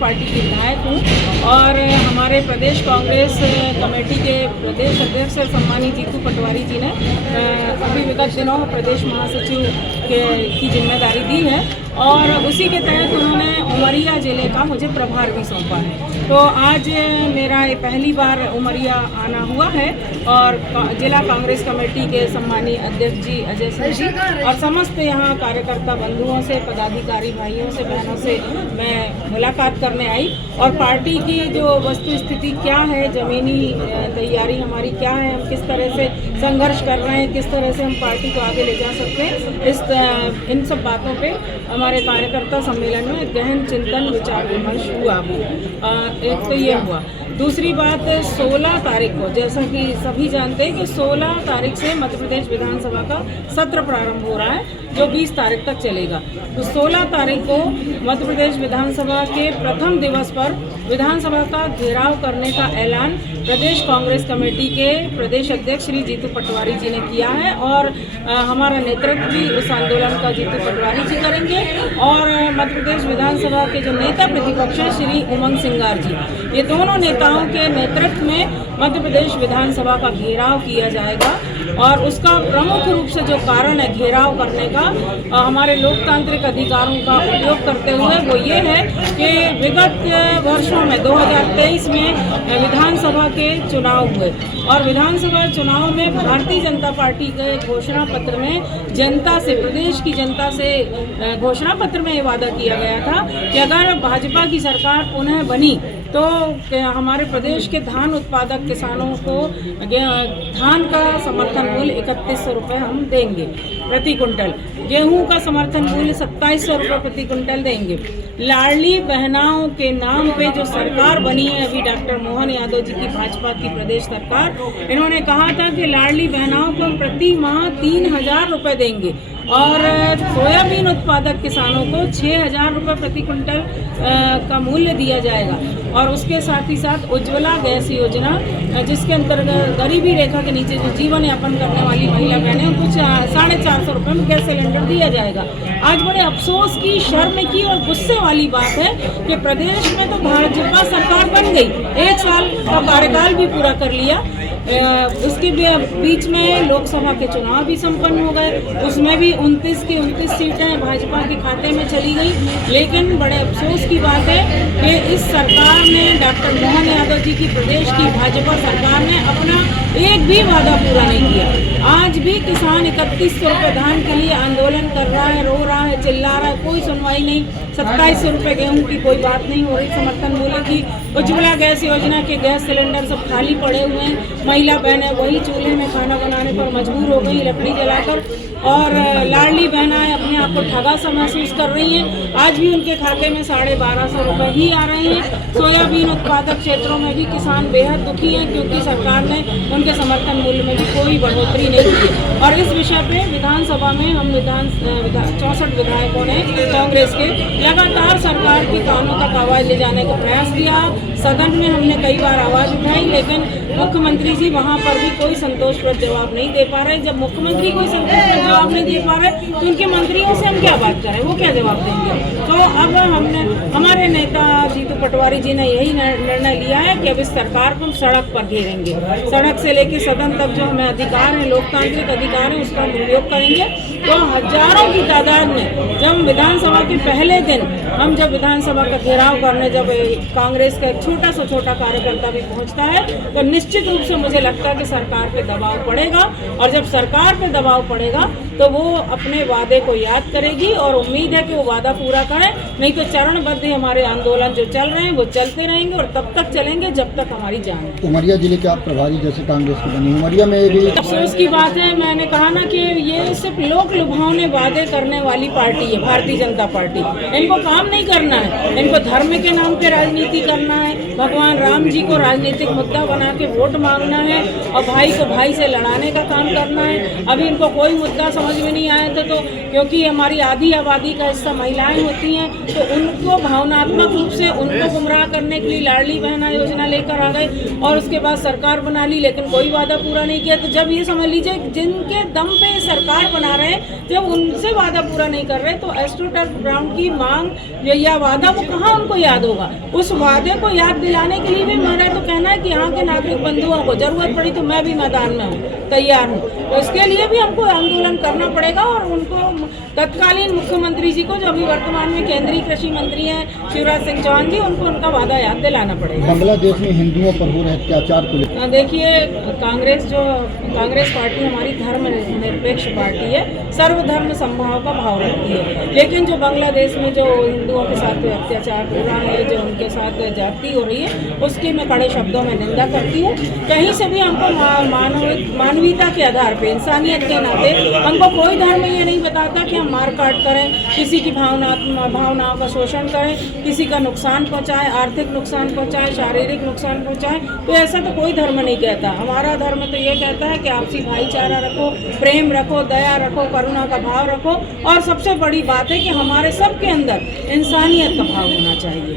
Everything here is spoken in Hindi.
पार्टी की विधायक हूँ और हमारे प्रदेश कांग्रेस कमेटी के प्रदेश अध्यक्ष सम्मानित जीतू पटवारी जी ने अभी विगत दिनों प्रदेश महासचिव की जिम्मेदारी दी है और उसी के तहत उन्होंने उमरिया जिले का मुझे प्रभार भी सौंपा है। तो आज मेरा ये पहली बार उमरिया आना हुआ है और जिला कांग्रेस कमेटी के सम्मानीय अध्यक्ष जी अजय सिंह जी और समस्त यहाँ कार्यकर्ता बंधुओं से, पदाधिकारी भाइयों से, बहनों से मैं मुलाकात करने आई और पार्टी की जो वस्तु स्थिति क्या है, ज़मीनी तैयारी हमारी क्या है, हम किस तरह से संघर्ष कर रहे हैं, किस तरह से हम पार्टी को आगे ले जा सकते हैं, इन सब बातों पे हमारे कार्यकर्ता सम्मेलन में गहन चिंतन विचार विमर्श हुआ। एक तो ये हुआ। दूसरी बात 16 तारीख को, जैसा कि सभी जानते हैं कि 16 तारीख से मध्य प्रदेश विधानसभा का सत्र प्रारंभ हो रहा है जो 20 तारीख तक चलेगा। तो 16 तारीख को मध्य प्रदेश विधानसभा के प्रथम दिवस पर विधानसभा का घेराव करने का ऐलान प्रदेश कांग्रेस कमेटी के प्रदेश अध्यक्ष श्री जीतू पटवारी जी ने किया है और हमारा नेतृत्व भी उस आंदोलन का जीतू पटवारी जी करेंगे और मध्य प्रदेश विधानसभा के जो नेता प्रतिपक्ष हैं श्री उमंग सिंगार जी, ये दोनों नेताओं के नेतृत्व में मध्य प्रदेश विधानसभा का घेराव किया जाएगा और उसका प्रमुख रूप से जो कारण है घेराव करने का, हमारे लोकतांत्रिक अधिकारों का उपयोग करते हुए वो ये है कि विगत वर्षों में 2023 में विधानसभा के चुनाव हुए और विधानसभा चुनाव में भारतीय जनता पार्टी के घोषणा पत्र में जनता से, प्रदेश की जनता से घोषणा पत्र में ये वादा किया गया था कि अगर भाजपा की सरकार पुनः बनी तो हमारे प्रदेश के धान उत्पादक किसानों को धान का समर्थन मूल्य 3100 रुपये हम देंगे प्रति कुंटल, गेहूं का समर्थन मूल्य 2700 रुपये प्रति कुंटल देंगे। लाडली बहनाओं के नाम पे जो सरकार बनी है अभी डॉक्टर मोहन यादव जी की भाजपा की प्रदेश सरकार, इन्होंने कहा था कि लाडली बहनाओं को प्रति माह 3000 रुपये देंगे और सोयाबीन उत्पादक किसानों को 6000 रुपये प्रति कुंटल का मूल्य दिया जाएगा और उसके साथ ही साथ उज्ज्वला गैस योजना जिसके अंतर्गत गरीबी रेखा के नीचे जो जीवन यापन करने वाली महिला बहनें उनको 450 रुपये में गैस सिलेंडर दिया जाएगा। आज बड़े अफसोस की, शर्म की और गुस्से वाली बात है कि प्रदेश में तो भाजपा सरकार बन गई, 1 साल का कार्यकाल भी पूरा कर लिया, उसके बीच में लोकसभा के चुनाव भी संपन्न हो गए, उसमें भी 29 की 29 सीटें भाजपा के खाते में चली गई। लेकिन बड़े अफसोस की बात है कि इस सरकार ने, डॉक्टर मोहन यादव जी की प्रदेश की भाजपा सरकार ने अपना एक भी वादा पूरा नहीं किया। आज भी किसान 3100 रुपये धान के लिए आंदोलन कर रहा है, रो रहा है, चिल्ला रहा है, कोई सुनवाई नहीं। 2700 रुपये गेहूँ की कोई बात नहीं हो रही समर्थन मूल्य की। उज्ज्वला गैस योजना के गैस सिलेंडर सब खाली पड़े हुए हैं, महिला बहनें वही चूल्हे में खाना बनाने पर मजबूर हो गई लकड़ी जलाकर और लाडली बहनाएं अपने आप को ठगा सा महसूस कर रही हैं। आज भी उनके खाते में 1250 रुपये ही आ रहे हैं। सोयाबीन उत्पादक क्षेत्रों में भी किसान बेहद दुखी हैं क्योंकि सरकार ने उनके समर्थन मूल्य में भी कोई बढ़ोतरी नहीं की और इस विषय पे विधानसभा में हम 64 विधायकों ने कांग्रेस के लगातार सरकार की कानों तक आवाज़ ले जाने का प्रयास किया। सदन में हमने कई बार आवाज़ उठाई लेकिन मुख्यमंत्री जी वहाँ पर भी कोई संतोषप्रद जवाब नहीं दे पा रहे। जब मुख्यमंत्री कोई संतोषप्रद जवाब नहीं दे पा रहे तो उनके मंत्रियों से हम क्या बात करें, वो क्या जवाब देंगे। तो अब हमारे नेता जीतू पटवारी जी ने यही निर्णय लिया है कि अब इस सरकार को हम सड़क पर घेरेंगे, सड़क से लेकर सदन तक जो हमें अधिकार है, लोकतांत्रिक अधिकार है, उसका हम उपयोग करेंगे। तो हजारों की तादाद में जब विधानसभा के पहले दिन हम जब विधानसभा का घेराव करने जब कांग्रेस का छोटा से छोटा कार्यकर्ता भी पहुंचता है तो निश्चित रूप से मुझे लगता है कि सरकार पे दबाव पड़ेगा और जब सरकार पे दबाव पड़ेगा तो वो अपने वादे को याद करेगी और उम्मीद है कि वो वादा पूरा करें, नहीं तो चरणबद्ध हमारे आंदोलन जो चल रहे हैं वो चलते रहेंगे और तब तक चलेंगे जब तक हमारी जान है। उमरिया जिले के आप प्रभारी जैसे कांग्रेस की बनी, उमरिया में भी अफसोस की बात है, मैंने कहा ना कि ये सिर्फ लोक लुभावने वादे करने वाली पार्टी है भारतीय जनता पार्टी। इनको काम नहीं करना है, इनको धर्म के नाम पे राजनीति करना है, भगवान राम जी को राजनीतिक मुद्दा बना के वोट मांगना है और भाई को भाई से लड़ाने का काम करना है। अभी इनको कोई मुद्दा समझ में नहीं आया था तो क्योंकि हमारी आधी आबादी का हिस्सा महिलाएं होती हैं, तो उनको भावनात्मक रूप से उनको गुमराह करने के लिए लाडली बहना योजना लेकर आ गए और उसके बाद सरकार बना ली, लेकिन कोई वादा पूरा नहीं किया। तो जब ये समझ लीजिए जिनके दम पे सरकार बना रहे हैं, जब उनसे वादा पूरा नहीं कर रहे, तो एस्ट्रोटर्फ ग्राउंड की मांग या वादा वो कहाँ उनको याद होगा। उस वादे को याद दिलाने के लिए भी मेरा तो कहना है कि यहाँ के नागरिक बंधुओं को जरूरत पड़ी तो मैं भी मैदान में हूँ, तैयार हूँ। तो इसके लिए भी हमको आंदोलन करना पड़ेगा और उनको तत्कालीन मुख्यमंत्री जी को, जो अभी वर्तमान में केंद्रीय कृषि मंत्री हैं शिवराज सिंह चौहान जी, उनको उनका वादा याद दिलाना पड़ेगा। बांग्लादेश में हिंदुओं पर हो रहे अत्याचार को लेकर देखिए, कांग्रेस पार्टी हमारी धर्म निरपेक्ष पार्टी है, सर्वधर्म समभाव का भाव रखती है, लेकिन जो बांग्लादेश में जो हिंदुओं के साथ अत्याचार हो रहा है, जो उनके साथ जाति हो रही है, उसकी मैं कड़े शब्दों में निंदा करती हूँ। कहीं से भी हमको मानवीयता के आधार पे, इंसानियत के नाते, हमको कोई धर्म ये नहीं बताता कि हम मार काट करें, किसी की भावनाओं का शोषण करें, किसी का नुकसान पहुँचाएं, आर्थिक नुकसान पहुँचाएं, शारीरिक नुकसान पहुँचाएं। तो ऐसा तो कोई धर्म नहीं कहता। हमारा धर्म तो ये कहता है कि आपसी भाईचारा रखो, प्रेम रखो, दया रखो, करुणा का भाव रखो, और सबसे बड़ी बात है कि हमारे सबके अंदर इंसानियत का भाव होना चाहिए।